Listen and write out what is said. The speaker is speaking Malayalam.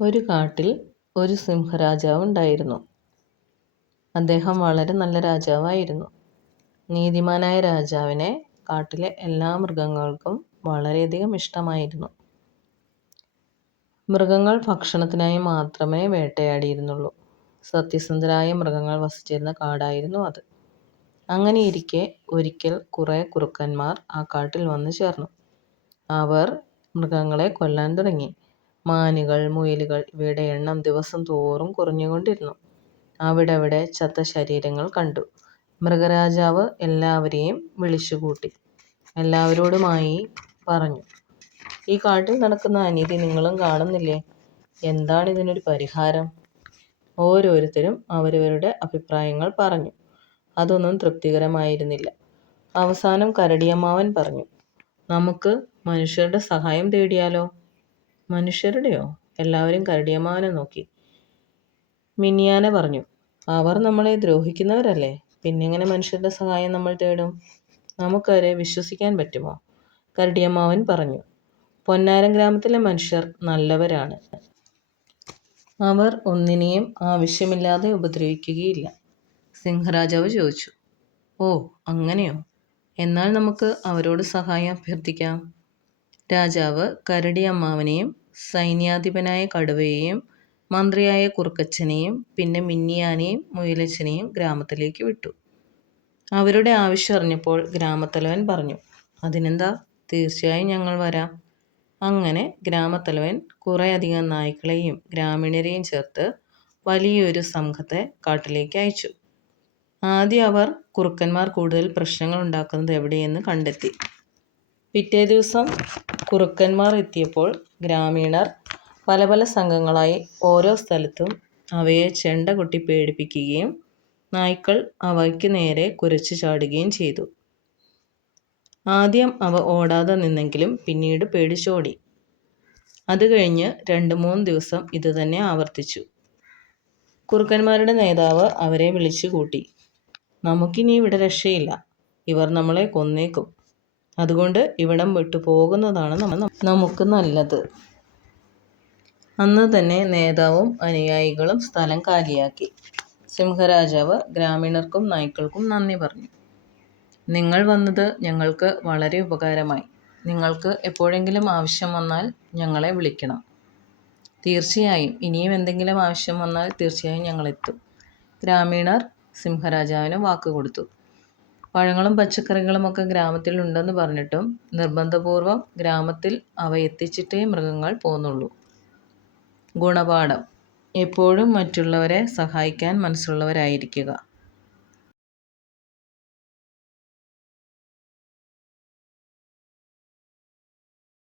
ഒരു കാട്ടിൽ ഒരു സിംഹരാജാവ് ഉണ്ടായിരുന്നു. അദ്ദേഹം വളരെ നല്ല രാജാവായിരുന്നു. നീതിമാനായ രാജാവിനെ കാട്ടിലെ എല്ലാ മൃഗങ്ങൾക്കും വളരെയധികം ഇഷ്ടമായിരുന്നു. മൃഗങ്ങൾ ഭക്ഷണത്തിനായി മാത്രമേ വേട്ടയാടിയിരുന്നുള്ളൂ. സത്യസന്ധരായ മൃഗങ്ങൾ വസിച്ചിരുന്ന കാടായിരുന്നു അത്. അങ്ങനെയിരിക്കെ ഒരിക്കൽ കുറേ കുറുക്കന്മാർ ആ കാട്ടിൽ വന്നു ചേർന്നു. അവർ മൃഗങ്ങളെ കൊല്ലാൻ തുടങ്ങി. മാനുകൾ, മുയലുകൾ ഇവയുടെ എണ്ണം ദിവസം തോറും കുറഞ്ഞുകൊണ്ടിരുന്നു. അവിടവിടെ ചത്ത ശരീരങ്ങൾ കണ്ടു. മൃഗരാജാവ് എല്ലാവരെയും വിളിച്ചുകൂട്ടി എല്ലാവരോടുമായി പറഞ്ഞു, ഈ കാട്ടിൽ നടക്കുന്ന അനീതി നിങ്ങളും കാണുന്നില്ലേ? എന്താണ് ഇതിനൊരു പരിഹാരം? ഓരോരുത്തരും അവരവരുടെ അഭിപ്രായങ്ങൾ പറഞ്ഞു. അതൊന്നും തൃപ്തികരമായിരുന്നില്ല. അവസാനം കരടിയമ്മാവൻ പറഞ്ഞു, നമുക്ക് മനുഷ്യരുടെ സഹായം തേടിയാലോ? മനുഷ്യരുടെയോ? എല്ലാവരും കരടിയമ്മാവനെ നോക്കി. മിനിയാന പറഞ്ഞു, അവർ നമ്മളെ ദ്രോഹിക്കുന്നവരല്ലേ, പിന്നെങ്ങനെ മനുഷ്യരുടെ സഹായം നമ്മൾ തേടും? നമുക്കവരെ വിശ്വസിക്കാൻ പറ്റുമോ? കരടിയമ്മാവൻ പറഞ്ഞു, പൊന്നാരം ഗ്രാമത്തിലെ മനുഷ്യർ നല്ലവരാണ്. അവർ ഒന്നിനെയും ആവശ്യമില്ലാതെ ഉപദ്രവിക്കുകയില്ല. സിംഹരാജാവ് ചോദിച്ചു, ഓ അങ്ങനെയോ? എന്നാൽ നമുക്ക് അവരോട് സഹായം അഭ്യർത്ഥിക്കാം. രാജാവ് കരടിയമ്മാവനെയും സൈന്യാധിപനായ കടുവയെയും മന്ത്രിയായ കുറുക്കച്ചനെയും പിന്നെ മിന്നിയാനെയും മുയലച്ചനെയും ഗ്രാമത്തിലേക്ക് വിട്ടു. അവരുടെ ആവശ്യം അറിഞ്ഞപ്പോൾ ഗ്രാമത്തലവൻ പറഞ്ഞു, അതിനെന്താ, തീർച്ചയായും ഞങ്ങൾ വരാം. അങ്ങനെ ഗ്രാമത്തലവൻ കുറേയധികം നായ്ക്കളെയും ഗ്രാമീണരെയും ചേർത്ത് വലിയൊരു സംഘത്തെ കാട്ടിലേക്ക് അയച്ചു. ആദ്യം അവർ കുറുക്കന്മാർ കൂടുതൽ പ്രശ്നങ്ങൾ ഉണ്ടാക്കുന്നത് എവിടെയെന്ന് കണ്ടെത്തി. പിറ്റേ ദിവസം കുറുക്കന്മാർ എത്തിയപ്പോൾ ഗ്രാമീണർ പല പല സംഘങ്ങളായി ഓരോ സ്ഥലത്തും അവയെ ചെണ്ട കൊട്ടി പേടിപ്പിക്കുകയും നായ്ക്കൾ അവയ്ക്ക് നേരെ കുരച്ചു ചാടുകയും ചെയ്തു. ആദ്യം അവ ഓടാതെ നിന്നെങ്കിലും പിന്നീട് പേടിച്ചോടി. അത് കഴിഞ്ഞ് 2-3 ദിവസം ഇതുതന്നെ ആവർത്തിച്ചു. കുറുക്കന്മാരുടെ നേതാവ് അവരെ വിളിച്ചു കൂട്ടി, നമുക്കിനി ഇവിടെ രക്ഷയില്ല, ഇവർ നമ്മളെ കൊന്നേക്കും. അതുകൊണ്ട് ഇവിടം വിട്ടു പോകുന്നതാണ് നമുക്ക് നല്ലത്. അന്ന് തന്നെ നേതാവും അനുയായികളും സ്ഥലം കാലിയാക്കി. സിംഹരാജാവ് ഗ്രാമീണർക്കും നായ്ക്കൾക്കും നന്ദി പറഞ്ഞു. നിങ്ങൾ വന്നത് ഞങ്ങൾക്ക് വളരെ ഉപകാരമായി. നിങ്ങൾക്ക് എപ്പോഴെങ്കിലും ആവശ്യം വന്നാൽ ഞങ്ങളെ വിളിക്കണം. തീർച്ചയായും, ഇനിയും എന്തെങ്കിലും ആവശ്യം വന്നാൽ തീർച്ചയായും ഞങ്ങളെത്തും. ഗ്രാമീണർ സിംഹരാജാവിന് വാക്കുകൊടുത്തു. പഴങ്ങളും പച്ചക്കറികളുമൊക്കെ ഗ്രാമത്തിൽ ഉണ്ടെന്ന് പറഞ്ഞിട്ടും നിർബന്ധപൂർവം ഗ്രാമത്തിൽ അവ എത്തിച്ചിട്ടേ മൃഗങ്ങൾ പോന്നുള്ളൂ. ഗുണപാഠം: എപ്പോഴും മറ്റുള്ളവരെ സഹായിക്കാൻ മനസ്സുള്ളവരായിരിക്കുക.